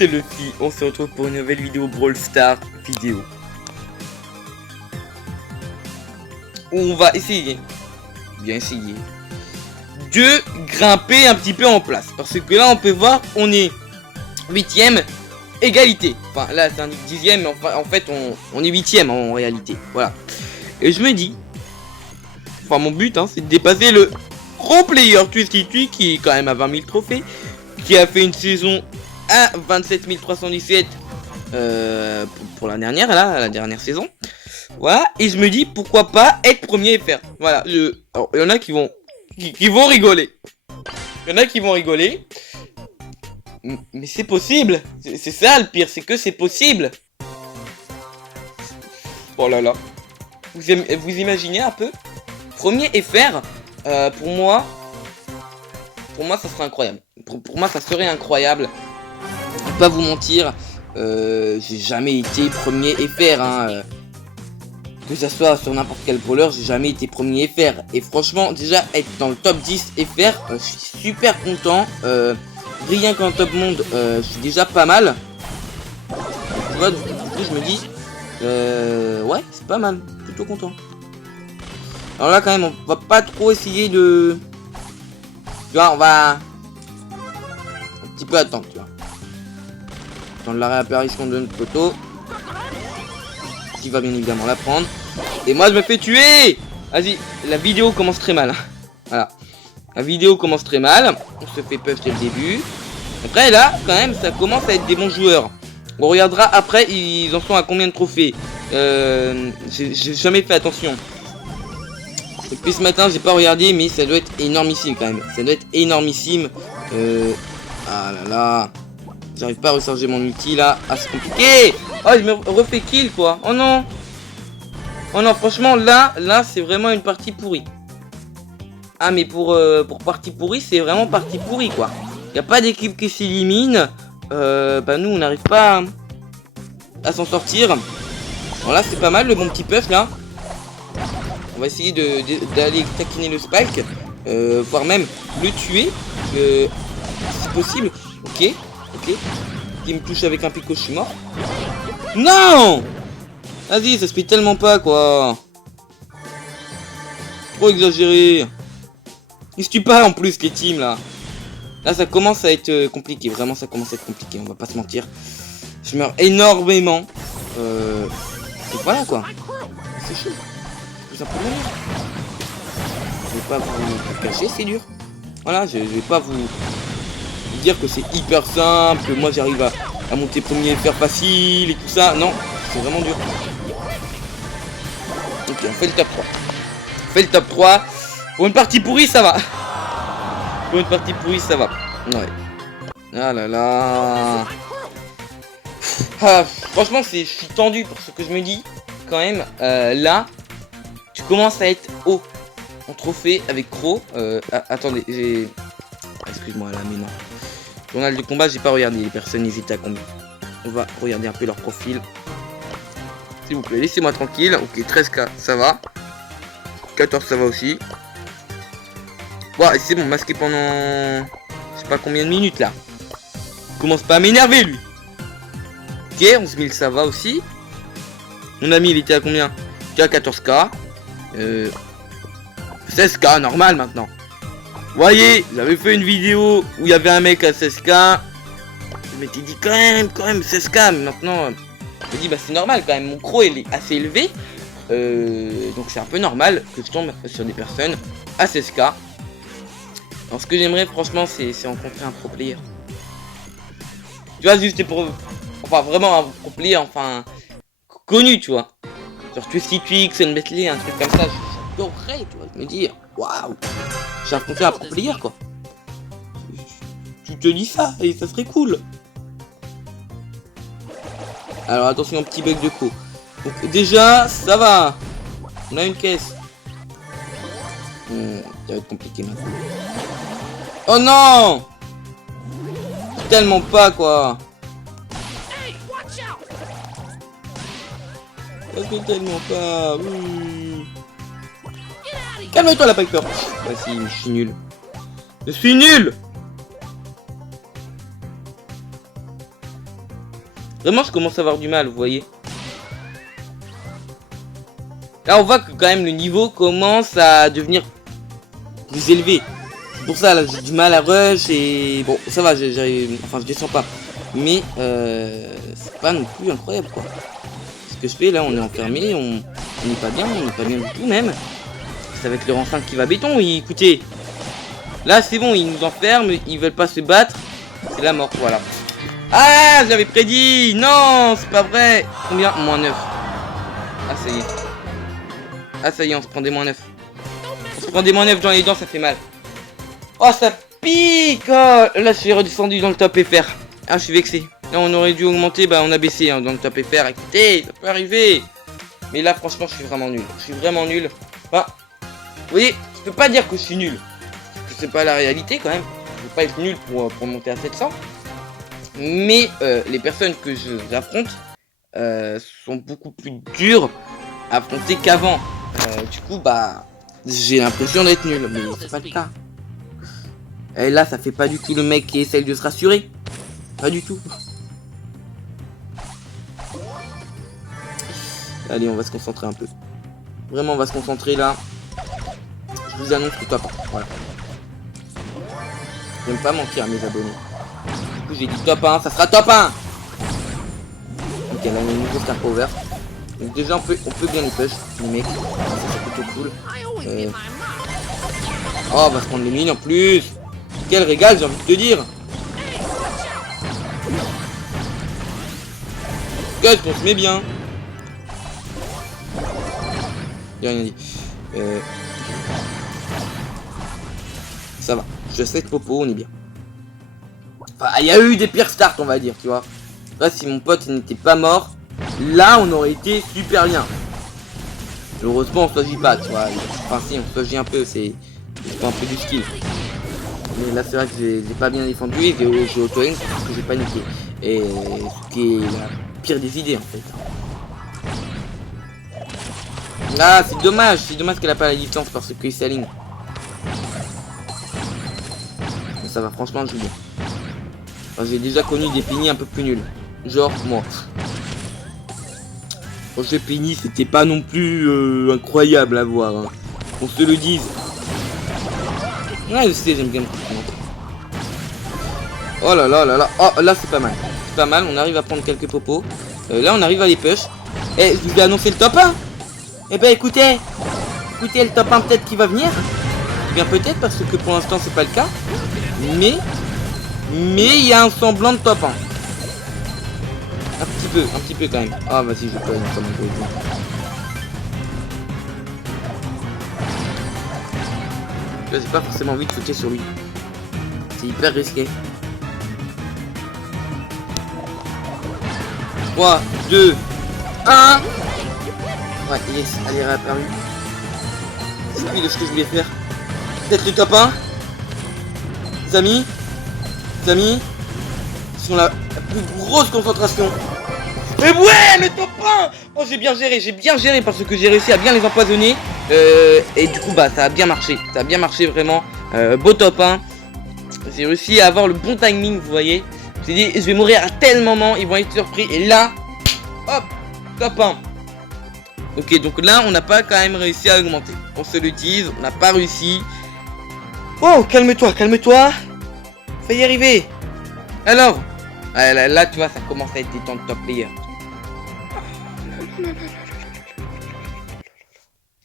c'est Luffy, on se retrouve pour une nouvelle vidéo Brawl Stars vidéo. On va essayer, bien essayer, de grimper un petit peu en place. Parce que là on peut voir, on est 8ème, égalité. Enfin là c'est un 10ème, mais en fait on est 8ème en réalité. Voilà. Et je me dis, enfin mon but c'est de dépasser le pro player Twisty Twig qui est quand même à 20 000 trophées. Qui a fait une saison à 27 317 pour la dernière, là, la dernière saison. Voilà, et je me dis pourquoi pas être premier FR. Voilà, alors, il y en a qui vont rigoler. Il y en a qui vont rigoler. Mais c'est possible. C'est ça le pire, c'est que c'est possible. Oh là là. Vous imaginez un peu? Premier FR, pour moi ça serait incroyable. Pour moi ça serait incroyable. Je vais pas vous mentir, j'ai jamais été premier FR que ça soit sur n'importe quel brawler, j'ai jamais été premier FR. Et franchement déjà être dans le top 10 FR, je suis super content. Rien qu'en top monde, je suis déjà pas mal. Tu vois, du coup je me dis ouais c'est pas mal, plutôt content. Alors là quand même on va pas trop essayer de... Tu vois, on va un petit peu attendre, tu vois. Attendre la réapparition de notre poteau. Qui va bien évidemment la prendre. Et moi je me fais tuer. Vas-y, la vidéo commence très mal. Voilà. La vidéo commence très mal. On se fait puff dès le début. Après là, quand même, ça commence à être des bons joueurs. On regardera après, ils en sont à combien de trophées. J'ai jamais fait attention. Depuis ce matin j'ai pas regardé, mais ça doit être énormissime quand même. Ça doit être énormissime. Ah là là. J'arrive pas à recharger mon ulti là. Ah c'est compliqué. Oh je me refais kill quoi. Oh non. Oh non franchement là c'est vraiment une partie pourrie. Ah mais pour partie pourrie c'est vraiment partie pourrie quoi. Y a pas d'équipe qui s'élimine. Bah nous on n'arrive pas à s'en sortir. Bon là c'est pas mal le bon petit puff là. On va essayer d'aller taquiner le Spike, voire même le tuer, si possible. Ok. Il me touche avec un pico, je suis mort. Non! Vas-y, ça se fait tellement pas, quoi. Trop exagéré. Ils se tuent pas en plus, les teams, là. Là, ça commence à être compliqué. Vraiment, ça commence à être compliqué, on va pas se mentir. Je meurs énormément. Et voilà, quoi. C'est chaud. Je vais pas vous cacher, c'est dur. Voilà, je vais pas vous dire que c'est hyper simple, que moi j'arrive à monter premier FR facile et tout ça. Non, c'est vraiment dur. Ok, on fait le top 3. On fait le top 3. Pour une partie pourrie, ça va. Pour une partie pourrie, ça va. Ouais. Ah là là. Ah, franchement, je suis tendu pour ce que je me dis. Quand même, là, tu commences à être haut en trophée avec Crow. Attendez, j'ai... Excuse-moi là, mais non. Journal de combat, j'ai pas regardé les personnes, ils étaient à combien. On va regarder un peu leur profil. S'il vous plaît, laissez-moi tranquille. Ok, 13k, ça va. 14, ça va aussi. Bon, c'est bon, masqué pendant... Je sais pas combien de minutes là. Il commence pas à m'énerver lui. Ok, 11 000, ça va aussi. Mon ami, il était à combien? À 14k. 16k, normal maintenant. Vous voyez, j'avais fait une vidéo où il y avait un mec à 16k. Je m'étais dit quand même 16k. Mais maintenant, je me dis bah c'est normal quand même. Mon croc il est assez élevé. Donc c'est un peu normal que je tombe sur des personnes à 16k. Alors ce que j'aimerais franchement c'est rencontrer un pro player. Tu vois, juste pour... Enfin vraiment un pro player, enfin... Connu tu vois. Genre Twisty Twig, Sun Bentley, un truc comme ça. J'adorerais, tu vois, me dire waouh, j'ai rencontré un pro player quoi. Tu te dis ça et ça serait cool. Alors attention un petit bug de co. Donc déjà ça va. On a une caisse. Ça va être compliqué maintenant. Oh non, tellement pas quoi. Ça fait tellement pas. Calme-toi la Piper. Vas-y, je suis nul. Je suis nul. Vraiment, je commence à avoir du mal, vous voyez. Là, on voit que quand même le niveau commence à devenir plus élevé. C'est pour ça, là, j'ai du mal à rush et... Bon, ça va, j'arrive... Enfin, je descends pas. Mais, c'est pas non plus incroyable, quoi. Ce que je fais, là, on est enfermé, on n'est pas bien du tout, même. C'est avec le rang 5 qui va béton, écoutez. Là, c'est bon, ils nous enferment, ils veulent pas se battre. C'est la mort, voilà. Ah, j'avais prédit. Non, c'est pas vrai. Combien? Moins 9. Ah, ça y est. Ah, ça y est, on se prend des moins 9. On se prend des moins 9 dans les dents, ça fait mal. Oh, ça pique. Oh, là, je suis redescendu dans le top FR. Ah, je suis vexé. Là, on aurait dû augmenter, bah, on a baissé hein, dans le top FR. Écoutez, ça peut arriver. Mais là, franchement, je suis vraiment nul. Je suis vraiment nul. Enfin, vous voyez, je peux pas dire que je suis nul. Parce que c'est pas la réalité, quand même. Je veux pas être nul pour monter à 700. Mais les personnes que j'affronte sont beaucoup plus dures à affronter qu'avant. Du coup, bah, j'ai l'impression d'être nul, mais c'est pas le cas. Et là, ça fait pas du tout le mec qui essaye de se rassurer. Pas du tout. Allez, on va se concentrer un peu. Vraiment, on va se concentrer là. Je vous annonce le top 1. Voilà. J'aime pas mentir à mes abonnés. Du coup, j'ai dit top 1, ça sera top 1. Ok, là, on a une nouveau star power. Donc déjà, on peut bien les push, les mecs. C'est plutôt cool. Oh, on va se prendre les mines en plus. Quel régal, j'ai envie de te dire. Qu'est-ce qu'on se met bien. J'ai rien dit. Ça va. Je sais que Popo, on est bien. Enfin, il y a eu des pires starts, on va dire, tu vois. Là, si mon pote n'était pas mort, là, on aurait été super bien. Heureusement, on s'agit pas, tu vois. Enfin, si, on s'agit un peu, c'est un peu du skill. Mais là, c'est vrai que j'ai pas bien défendu et que j'ai auto-aim parce que j'ai paniqué. Et ce qui est la pire des idées, en fait. Ah, c'est dommage qu'elle a pas la distance parce qu'il s'aligne. Mais ça va, franchement, je joue bien. Enfin, j'ai déjà connu des Penny un peu plus nuls. Genre, moi. Quand j'ai Penny, c'était pas non plus incroyable à voir. Hein. On se le dise. Ouais, je sais, j'aime bien. Oh là là là là. Oh, là, c'est pas mal. C'est pas mal, on arrive à prendre quelques popos. Là, on arrive à les push. Eh, je vous ai annoncé le top 1. Eh ben, écoutez, le top 1 peut-être qui va venir. Eh bien, peut-être, parce que pour l'instant, c'est pas le cas. Mais il y a un semblant de top 1. Un petit peu quand même. Ah, vas-y, je peux comme on peut dire. Là, j'ai pas forcément envie de sauter sur lui. C'est hyper risqué. 3, 2, 1. Ouais, yes, elle est réapparue. C'est plus de ce que je voulais faire. Peut-être le top 1. Les amis, ils sont la plus grosse concentration. Mais ouais, le top 1. Oh, j'ai bien géré parce que j'ai réussi à bien les empoisonner. Et du coup, bah, ça a bien marché. Ça a bien marché vraiment. Beau top 1. J'ai réussi à avoir le bon timing, vous voyez. J'ai dit, je vais mourir à tel moment, ils vont être surpris. Et là, hop, top 1. Ok, donc là, on n'a pas quand même réussi à augmenter. On se le dise, on n'a pas réussi. Oh, calme-toi. Faut y arriver. Alors, là, tu vois, ça commence à être des temps de top player.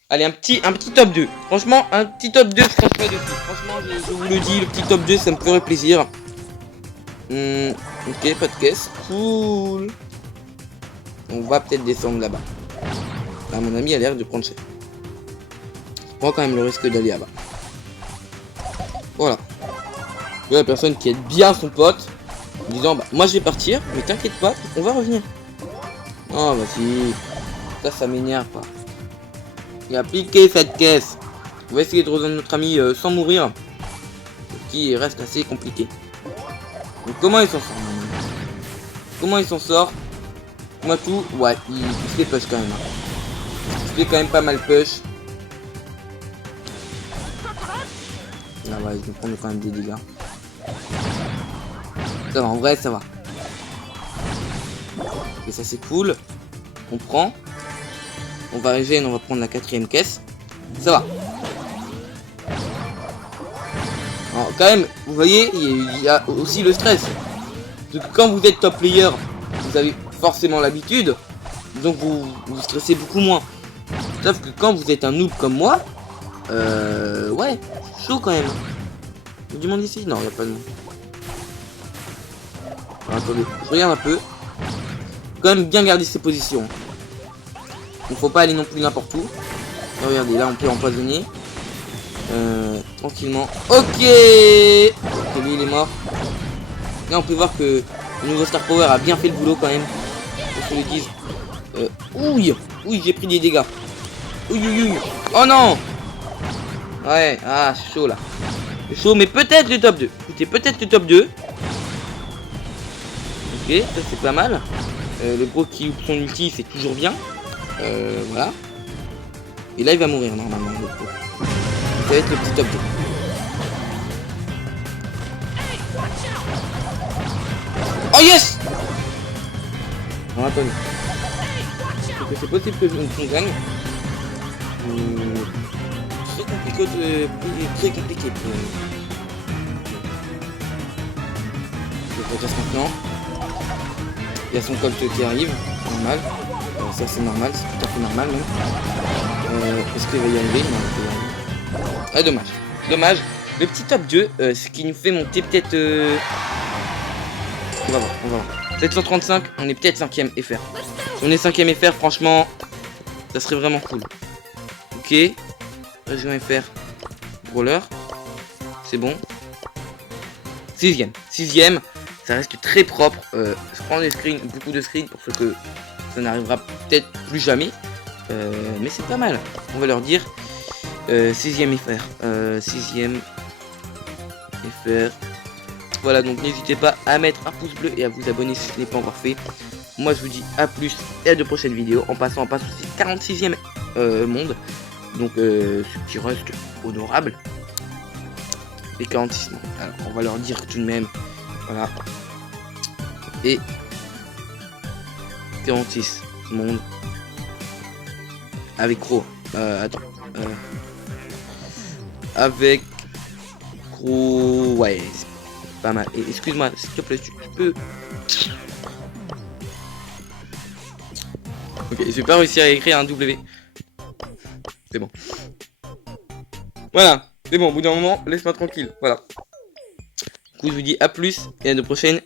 Allez, un petit top 2. Franchement, un petit top 2, ça me ferait de tout. Franchement, je vous le dis, le petit top 2, ça me ferait plaisir. Ok, pas de caisse. Cool. On va peut-être descendre là-bas. Là, mon ami a l'air de prendre cher. Je prends quand même le risque d'aller là-bas. Voilà. La personne qui aide bien son pote. En disant, bah, moi je vais partir, mais t'inquiète pas, on va revenir. Oh, vas-y. Ça m'énerve pas. Il a appliqué cette caisse. On va essayer de rejoindre notre ami sans mourir. Ce qui reste assez compliqué. Donc comment il s'en sort? Comment il s'en sort? Moi tout, ouais, il se fait push quand même. Il se fait quand même pas mal push. Là ouais, je vais prendre quand même des dégâts. Ça va, en vrai ça va. Et ça c'est cool. On prend. On va régénérer, on va prendre la 4ème caisse. Ça va. Alors, quand même, vous voyez, il y a aussi le stress. Parce que quand vous êtes top player, vous avez forcément l'habitude. Donc vous stressez beaucoup moins. Sauf que quand vous êtes un noob comme moi, ouais, chaud quand même. Il y a du monde ici? Non, il n'y a pas de monde. Alors, attendez, je regarde un peu. Quand même bien garder ses positions. Il faut pas aller non plus n'importe où. Et regardez, là on peut empoisonner. Tranquillement. Ok. Ok, lui il est mort. Là on peut voir que le nouveau Star Power a bien fait le boulot quand même. Qu'on se le dise. Ouille. Ouille, j'ai pris des dégâts. Ouille, ouille, ouille. Oh non. Ouais, ah, chaud là. C'est chaud, mais peut-être le top 2. Écoutez, peut-être le top 2. Ok, ça c'est pas mal. Le gros qui ouvre son ulti, c'est toujours bien. Voilà. Et là, il va mourir normalement. Le gros. Ça va être le petit top 2. Oh yes! Non, attendez. C'est possible que qu'on gagne. Très compliqué pour... Je progresse maintenant. Il y a son colt qui arrive, normal. Ça c'est normal, c'est tout à fait normal même. Est-ce qu'il va y arriver? Non, il va y arriver. Ah dommage. Dommage. Le petit top 2, ce qui nous fait monter peut-être... On va voir, on va voir. 735, on est peut-être 5ème FR. Si on est 5ème FR, franchement, ça serait vraiment cool. Ok. Région FR. Brawler. C'est bon. 6ème. 6ème. Ça reste très propre. Je prends des screens, beaucoup de screens pour ce que ça n'arrivera peut-être plus jamais. Mais c'est pas mal. On va leur dire 6ème FR. 6ème FR. Voilà, donc n'hésitez pas à mettre un pouce bleu et à vous abonner si ce n'est pas encore fait. Moi je vous dis à plus et à de prochaines vidéos. En passant, on passe aussi 46ème monde. Donc ce qui reste honorable. Et 46 mondes. Alors on va leur dire tout de même. Voilà. Et 46 monde. Avec gros. Attends. Avec gros. Ouais, c'est pas mal. Et excuse-moi, s'il te plaît, tu peux. Ok, j'ai pas réussi à écrire un W. C'est bon. Voilà. C'est bon, au bout d'un moment, laisse-moi tranquille. Voilà. Du coup, je vous dis à plus et à de prochaines vidéos.